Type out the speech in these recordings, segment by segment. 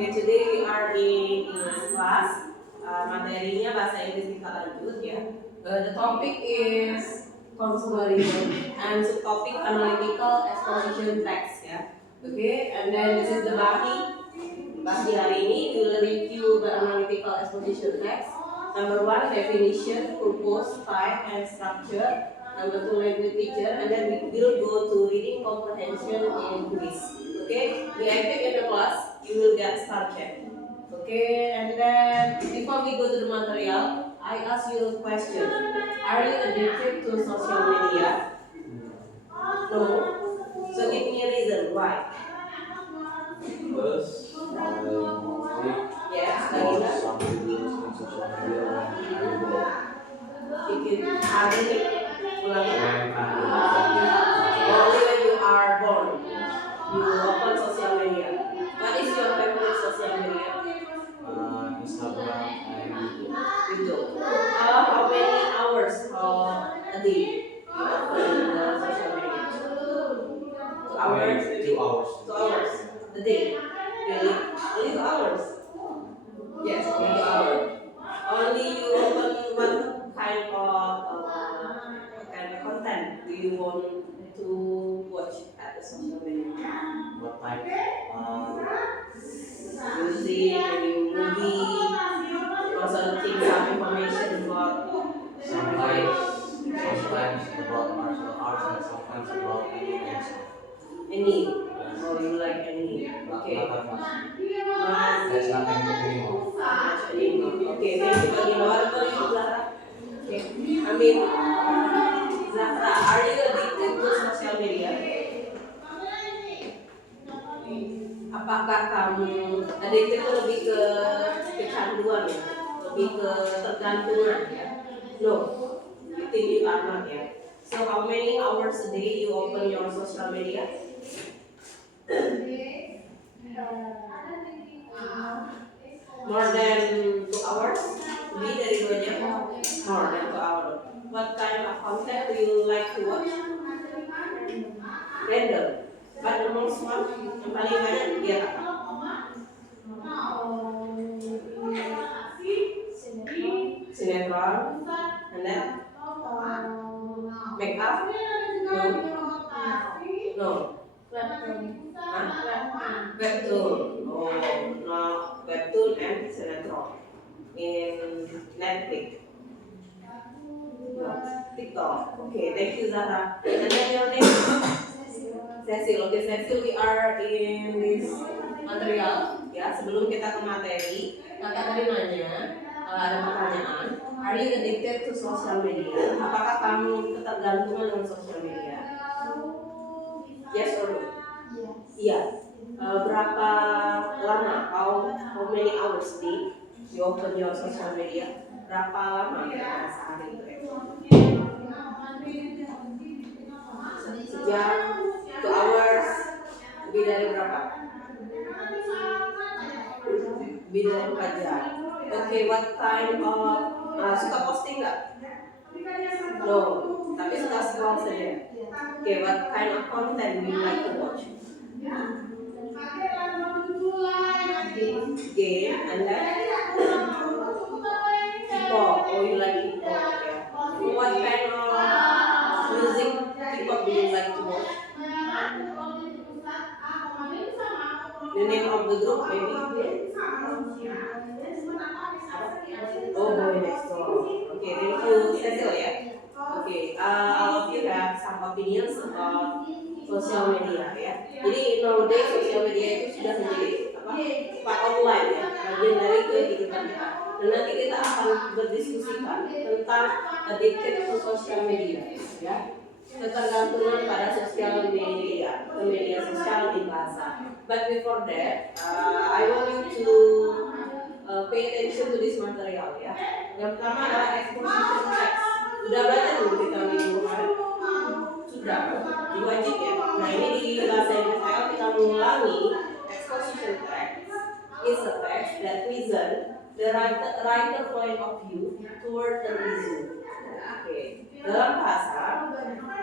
Okay, today we are in English class. Materinya bahasa Inggris kita lanjut ya. The topic is consumerism and subtopic analytical exposition text ya. Okay, and then this is the Bahi. Bahi hari ini we will review the analytical exposition text. Number 1, definition, purpose, type, and structure. Number 2, language feature, and then we will go to reading comprehension in quiz. Okay, be active in the class. You will get started. Okay, and then before we go to the material, I ask you a question. Are you addicted to social media? No. So give me a reason why. Because Yes, some videos in social media bikin hari ulangi. when Only when you are born, you open social media. What is your favorite social media? Instagram and YouTube. How many hours a day you open the social media? 2 hours. 2 hours. 2 hours a day. Really? Only 2 hours? Yes, only 2 hours. Only you open what kind of content do you want to watch at the social media? What type? Music, movie, or searching some information about Sometimes about martial arts and sometimes about animation. any. Oh, you like any? Okay. Not that much. Not There's nothing anymore. much anymore. Okay, thank you. Bagi what about you, Zahra? Okay. I mean, Zahra, are you addicted to social media? Apakah kamu addicted itu lebih ke kecanduan ya? Lebih ke tergantungan ya? No, you think you are not ya? So how many hours a day you open your social media? More than 2 hours? Lebih dari 2 jam? More than 2 hours. What kind of content do you like to watch? Random. But the most one, yang paling banyak dia apa? Sinetron. And then? Make up? No. No. Hah? Webtoon. Oh, no. Webtoon and sinetron. In Netflix. No. TikTok. Okay, thank you Zahra. And then your name? Cecil. Okay, Cecil, we are in this material. Ya, sebelum kita ke materi, kakak tadi nanya, ada pertanyaan. Are you addicted to social media? Apakah kamu ketergantungan dengan social media? Yes or no? Iya. Berapa lama? How many hours a day you open your social media? Berapa lama kira-kira sehari itu? Sejam, 2 hours, lebih dari berapa? Lebih dari 4 jam. Okay, what kind of suka posting nggak? No, tapi suka scroll saja. Okay, what kind of content do you like to watch? Game, and then K-pop. Oh, you like K-pop? Yeah. What kind of music K-pop do you like to watch? The name of the group maybe? Oh, Boy Next Door. Okay, thank you, Cecil ya. Okay, all of you have some opinions about social media ya. Jadi nowadays social media itu sudah menjadi part of life ya, bagian dari kehidupan kita. Dan nanti kita akan berdiskusikan tentang addicted to social media ya. Ketergantungan pada sosial media, ke media sosial di bahasa. But before that, I want you to pay attention to this material ya. Yang pertama adalah exposition text. Sudah belajar belum kita minggu kemarin? Sudah, wajib ya. Nah ini di bahasa Inggris kita mengulangi exposition text is a text that present the writer point of view toward the reason. Oke. Dalam bahasa,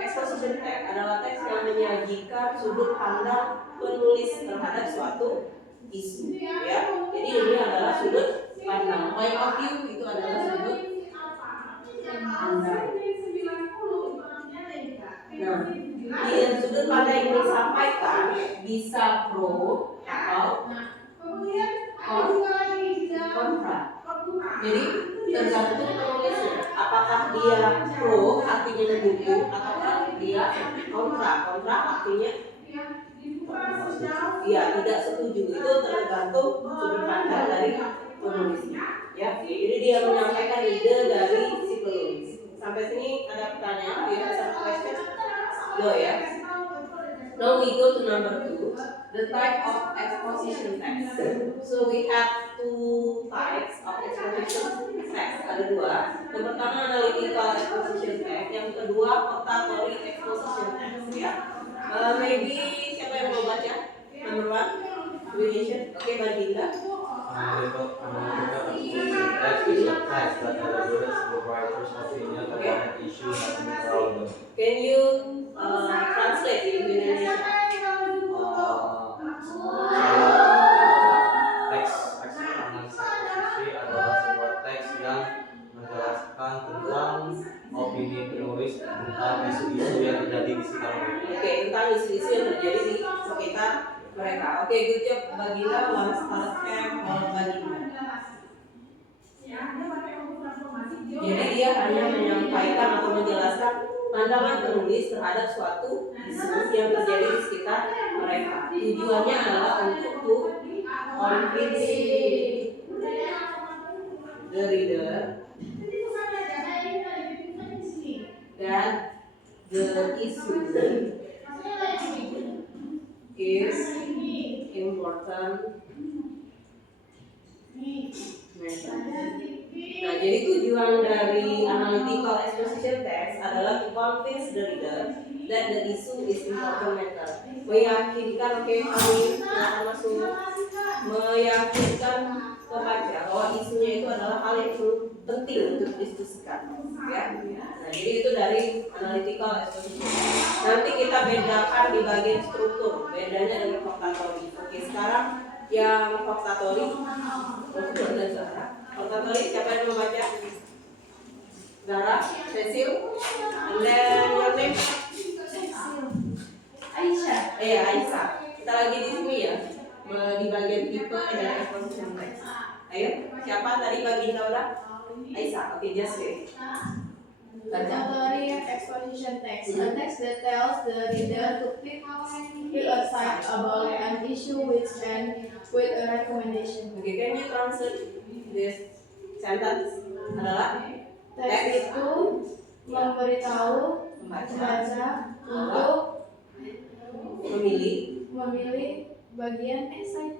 exposition text adalah teks yang menyajikan sudut pandang penulis terhadap suatu isu, ya. menyampaikan bisa pro atau kontra. Jadi tergantung penulisnya. Apakah dia pro artinya mendukung ataukah dia kontra. Kontra artinya ya tidak setuju. Itu tergantung sudut pandang dari penulisnya. Ya, jadi dia menyampaikan ide dari si penulis. Sampai sini ada pertanyaan? Do you have some question? No ya. Now we go to number 2, the type of exposition text. So we have two types of exposition text. Ada dua. Yang pertama analytical exposition text, yang kedua contatory exposition text. Ya. Maybe siapa yang mau baca? Number 1, William. Oke, Baginda. Analytical exposition text is a text that elaborates the writer's opinion about an issue not in the problem. Can you translate in Indonesia? Teks eksposisi adalah sebuah teks yang menjelaskan tentang opini penulis tentang isu-isu yang terjadi di sekitar mereka. Oke, tentang isu-isu yang terjadi di sekitar mereka. Oke, good job Baginda, one star Baginda. Jadi dia hanya menyampaikan atau menjelaskan pandangan penulis terhadap suatu isu yang terjadi di sekitar mereka. Tujuannya adalah untuk convince the reader that the issue is important matter. Nah, jadi tujuan dari analytical exposition text adalah to convince the reader that the issue is important matter. Meyakinkan, oke, kami akan masuk, meyakinkan pembaca bahwa isunya itu adalah hal yang penting untuk didiskusikan. Ya. Nah, jadi itu dari analytical exposition text. Nanti kita bedakan di bagian struktur, bedanya dengan vocabulary. Oke, sekarang yang vocabulary untuk dan Zara. Vocabulary siapa yang mau baca? Zara, Cecil, and then your name? Aisyah. Aisyah. Kita lagi di sini ya, di bagian tipe dan exposition text. Ayo, siapa tadi bagian udah? Aisyah, oke, just say. Vocabulary exposition text. A text that tells the reader to pick a side about an issue with a recommendation. Oke, can you translate this sentence? Adalah Teks itu memberitahu pembaca untuk memilih bagian side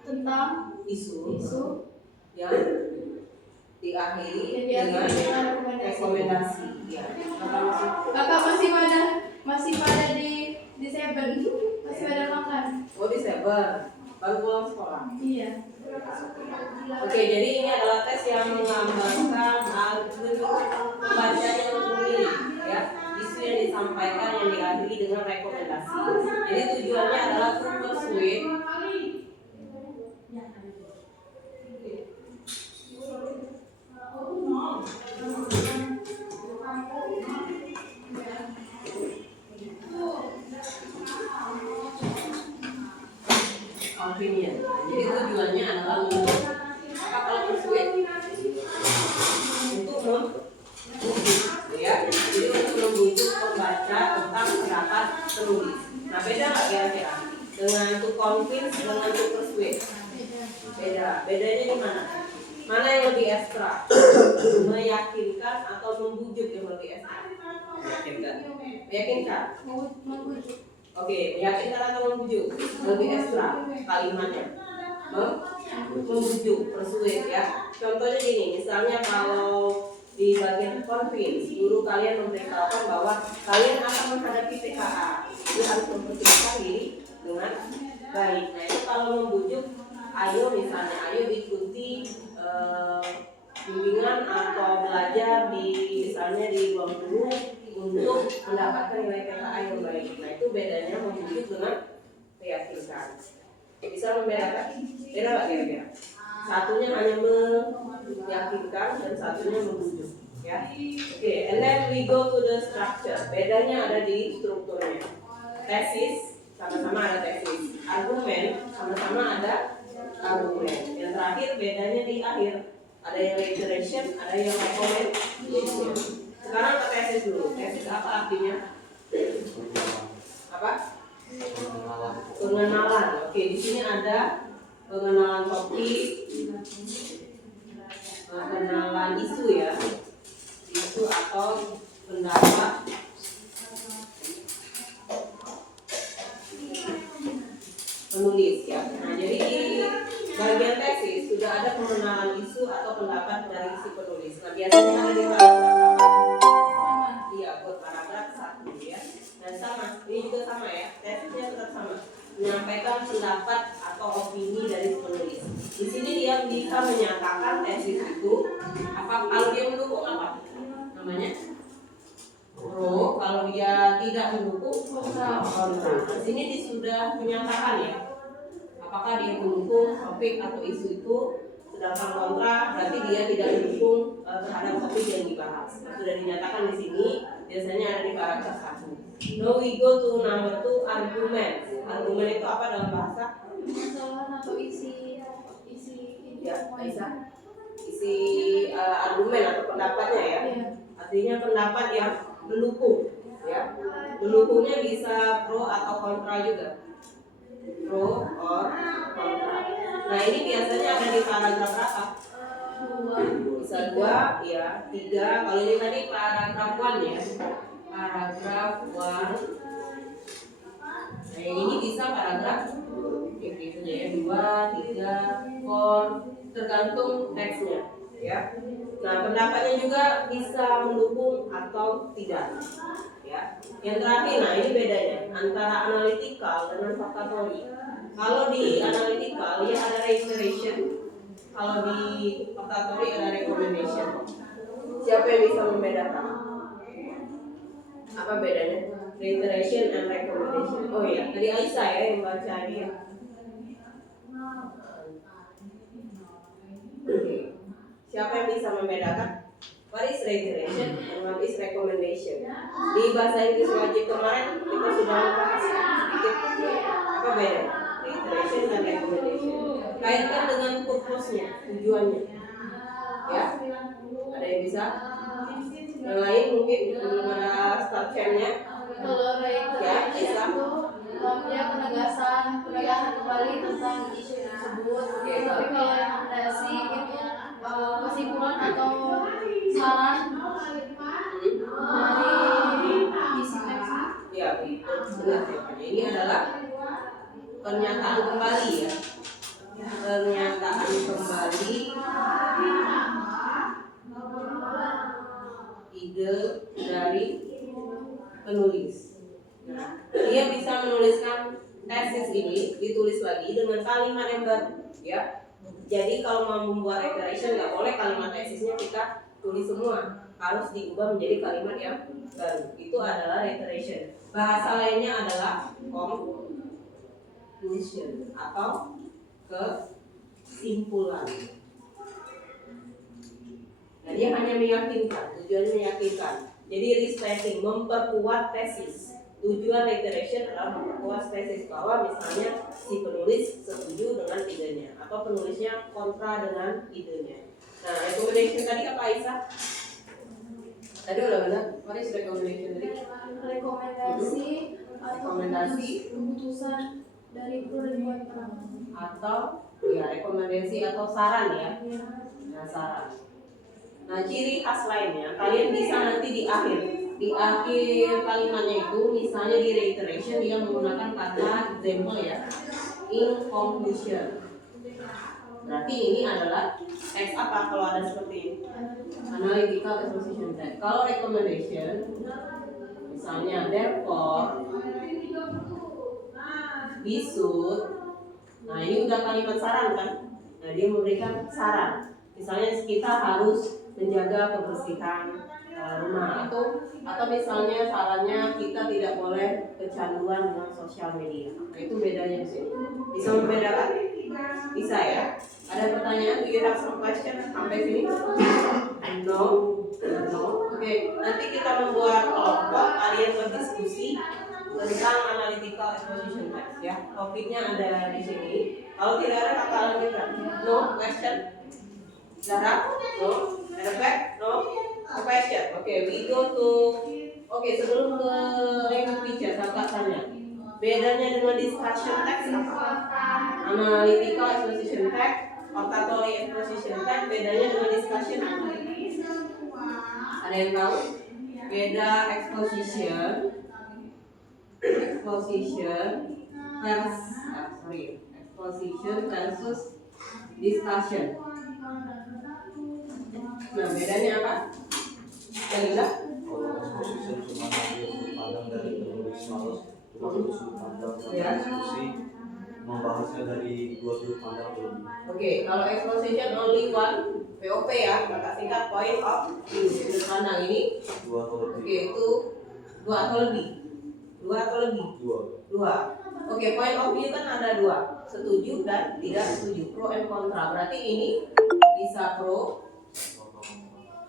tentang isu yang diakhiri dengan rekomendasi. Ya. Kakak masih pada di Seven, masih pada makan. Oh, di Seven, baru pulang sekolah. Iya. Oke, jadi ini adalah tes yang menggambarkan pembacanya untuk memilih, ya, isu yang disampaikan yang diakhiri dengan rekomendasi. Jadi tujuannya adalah to persuade opinion. Jadi tujuannya adalah untuk kalau persuade untuk membujuk, ya. Jadi untuk membujuk pembaca tentang pendapat penulis. Nah, beda nggak kira-kira dengan to convince dengan to persuade? Beda. Bedanya di mana? Mana yang lebih ekstra? Meyakinkan atau membujuk yang lebih ekstra? Meyakinkan. Membujuk. Oke, meyakinkan atau membujuk lebih ekstra kalimatnya. Membujuk, persuade, ya. Contohnya gini, misalnya kalau di bagian convince, guru kalian memberitahukan bahwa kalian akan menghadapi PKA, jadi harus mempersiapkan diri dengan baik. Nah, itu kalau membujuk, ayo misalnya, ayo ikuti bimbingan atau belajar di misalnya di ruang guru untuk mendapatkan nilai PKA yang baik. Nah, itu bedanya membujuk dengan meyakinkan. Bisa membedakan? Beda nggak kira-kira? Satunya hanya meyakinkan dan satunya membujuk. Ya, oke. And then we go to the structure. Bedanya ada di strukturnya. Tesis sama-sama ada tesis. Argumen sama-sama ada argumen. Yang terakhir bedanya di akhir. Ada yang reiteration, ada yang recommendation. Sekarang ke tesis dulu. Tesis apa artinya? Apa? Pengenalan. Oke, di sini ada pengenalan topik, pengenalan isu ya, isu atau pendapat, penulis ya. Nah, jadi di bagian tesis sudah ada pengenalan isu atau pendapat dari si penulis. Nah, biasanya ada di paragraf. Iya, buat paragraf 1 ya. Dan sama, ini juga sama ya. Tesisnya tetap sama. Menyampaikan pendapat atau opini dari penulis. Di sini dia bisa menyatakan tesis itu apa, kalau dia mendukung apa? Namanya pro, kalau dia tidak mendukung kontra. Di sini dia sudah menyatakan ya. Apakah dia mendukung topik atau isu itu, sedangkan kontra berarti dia tidak mendukung terhadap topik yang dibahas. Nah, sudah dinyatakan di sini, biasanya ada di paragraf 1. Now we go to number 2, argumen. Argumen itu apa dalam bahasa? Masalah atau isi Ya, bisa. Isi argumen atau pendapatnya ya. Artinya pendapat yang mendukung ya. Mendukungnya bisa pro atau kontra juga. Pro or kontra. Nah, ini biasanya ada di paragraf berapa? 2. Bisa 2, ya, 3. Kalau ini tadi paragraf 1 ya. Paragraf 1. Nah, ini bisa paragraf gitu ya, 2, 3, 4, tergantung teksnya ya. Nah, pendapatnya juga bisa mendukung atau tidak ya. Yang terakhir, nah ini bedanya antara analytical dengan factatory. Kalau di analytical ya ada reiteration, kalau di factatory ada recommendation. Siapa yang bisa membedakan? Apa bedanya? Reiteration and recommendation. Oh iya, tadi Aisyah ya yang baca ini ya. Siapa yang bisa membedakan? What is reiteration and what is recommendation? Di bahasa Inggris wajib kemarin kita sudah membahas sedikit apa beda reiteration dan recommendation. Kaitkan dengan purpose-nya, tujuannya. Ya, ada yang bisa? Yang lain mungkin belum ada start chain-nya. Kalau Ya, reiteration bisa. itu dia penegasan kembali tentang isu tersebut. Tapi kalau rekomendasi itu kesimpulan atau saran dari isi teks. Ya, benar ya. Ini adalah pernyataan kembali ya. Pernyataan kembali ide dari penulis. Nah, dia bisa menuliskan tesis ini, ditulis lagi dengan kalimat yang baru ya. Jadi kalau mau membuat reiteration nggak boleh kalimat tesisnya kita tulis semua, harus diubah menjadi kalimat yang baru. Itu adalah reiteration. Bahasa lainnya adalah conclusion atau kesimpulan. Nah, dia hanya meyakinkan, tujuannya meyakinkan. Jadi restating, memperkuat tesis. Tujuan reiteration adalah memperkuat tesis bahwa misalnya si penulis setuju dengan idenya atau penulisnya kontra dengan idenya. Nah, recommendation tadi apa Aisyah? Tadi udah benar. What is recommendation tadi? Rekomendasi atau keputusan dari pro dan kontra. Atau ya rekomendasi atau saran ya. Nah, saran. Nah, ciri khas lainnya kalian bisa nanti di akhir kalimatnya itu, misalnya di reiteration dia menggunakan kata example ya, in conclusion. Berarti ini adalah teks apa kalau ada seperti ini? Analytical exposition text. Kalau recommendation, misalnya therefore, we should. Nah, ini udah kalimat saran kan? Nah, dia memberikan saran. Misalnya kita harus menjaga kebersihan rumah atau misalnya sarannya kita tidak boleh kecanduan dengan sosial media. Nah, itu bedanya di sini. Bisa membedakan? Bisa ya. Ada pertanyaan? Do you have some question sampai sini? No. Oke. Nanti kita membuat kelompok, kalian berdiskusi tentang analytical exposition text ya. Topiknya ada di sini. Kalau tidak ada kata lanjutan. No question. Zara? No. Ada back? No. No question. Oke, we go to. Oke, sebelum ke language feature, kakak tanya. Bedanya dengan discussion text apa? Analytical exposition text, oratory exposition text, bedanya dengan discussion apa? Ada yang tahu? Beda exposition versus discussion. Nah, bedanya apa? Yang enggak? Kalau exposition cuma ngambil sudut pandang dari penulis malas, cuma satu sudut pandang. Ya. Diskusi membahasnya dari dua sudut pandang lebih. Oke, kalau exposition only one POP ya, kata singkat point of view. Sudut pandang ini Dua atau lebih. oke, itu dua atau lebih. Dua. Oke, point of view kan ada dua, setuju dan tidak setuju, pro and kontra. Berarti ini bisa pro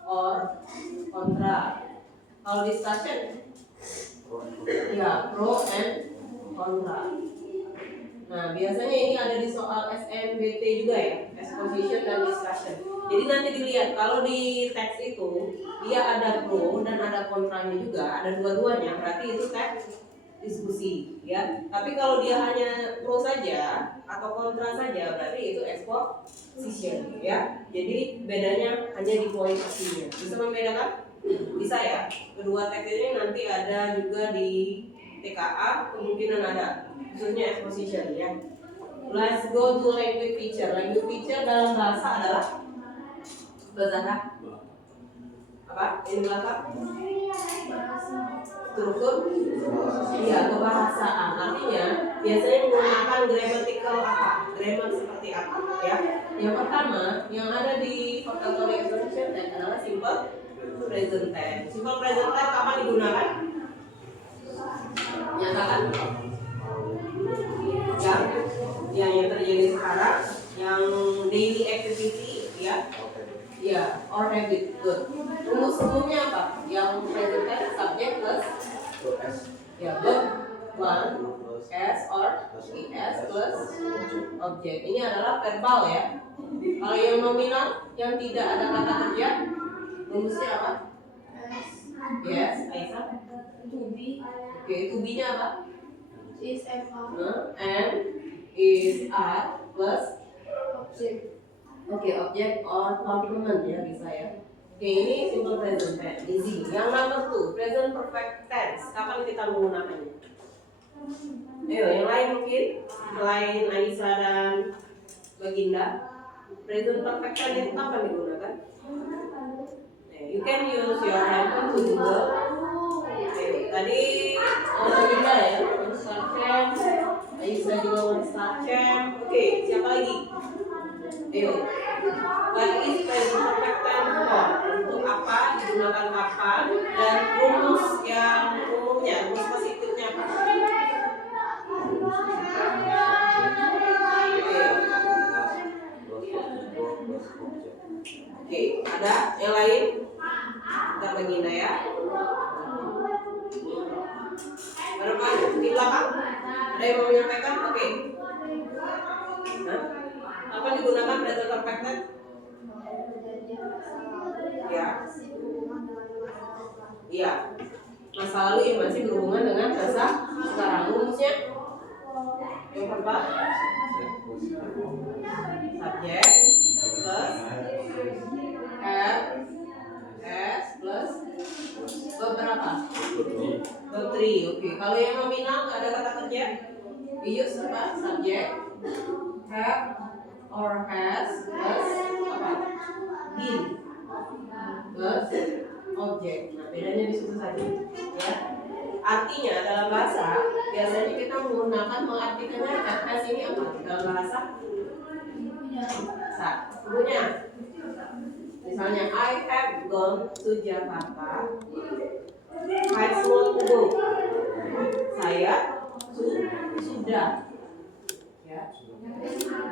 or kontra. Kalau discussion ya pro and kontra. Nah, biasanya ini ada di soal SNBT juga ya, exposition dan discussion. Jadi nanti dilihat kalau di teks itu dia ada pro dan ada kontranya juga, ada dua-duanya, berarti itu teks diskusi ya. Tapi kalau dia hanya pro saja atau kontra saja, berarti itu exposition ya. Jadi bedanya hanya di poin aslinya. Bisa membedakan? Bisa ya. Kedua teks ini nanti ada juga di TKA, kemungkinan ada, khususnya exposition ya. Let's go to language feature. Language feature dalam bahasa adalah bahasa apa? Ini bahasa struktur, iya, kebahasaan. Artinya biasanya menggunakan grammatical apa? Grammar seperti apa? Ya. Yang pertama, yang ada di vocabulary exposition text adalah simple present tense. Simple present tense kapan digunakan? Nyatakan yang terjadi sekarang, yang daily activity ya, ya, or habit. Good. Rumus umumnya apa? Yang present tense subject plus ya, verb one s or es plus object. Ini adalah verbal ya. Kalau yang nominal, yang tidak ada kata kerja, rumusnya apa? Yes, Aisyah. To be. Oke, to be-nya apa? Is FR. And is are plus Object. oke, object or complement ya, bisa ya. Oke, ini simple present tense, easy. Yang number 2, present perfect tense. Kapan kita menggunakannya? Ayo, yang lain mungkin selain Aisyah dan Baginda, present perfect tense itu kapan digunakan? You can use your handphone to Google. Ayo, tadi Baginda ya, start camp. Aisyah juga mau start camp. Oke, siapa lagi? Ayo, what is present perfect tense for? Untuk apa, digunakan kapan, dan rumus yang umumnya, rumus positifnya apa? Oke, ada yang lain? Kita Baginda ya. Berapa di belakang? Ada yang mau menyampaikan? Oke. Nah, apa digunakan present perfect tense? Ya. Iya. Masa lalu yang masih berhubungan dengan masa sekarang. Rumusnya yang pertama subjek plus have s plus beberapa verb 3. Oke. Kalau yang nominal nggak ada kata kerja, use apa? Subjek have or has plus apa? Been plus objek. Nah, bedanya di situ saja ya. Artinya dalam bahasa biasanya kita menggunakan mengartikannya has ini apa? Dalam bahasa punya. Misalnya I have gone to Jakarta 5 months ago. Saya sudah ya.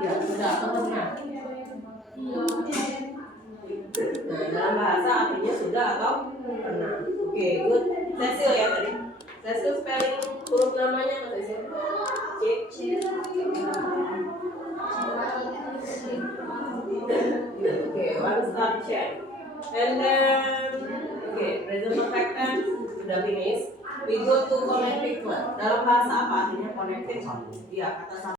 Ya, sudah atau pernah. Nah, dalam bahasa artinya sudah atau pernah. Oke, good. Cecil ya tadi. Cecil spelling Huruf namanya apa sih? C. Okay, one stop check. And then, okay, present perfect tense sudah finish. We go to connected word. Dalam bahasa apa artinya connected? Ya, kata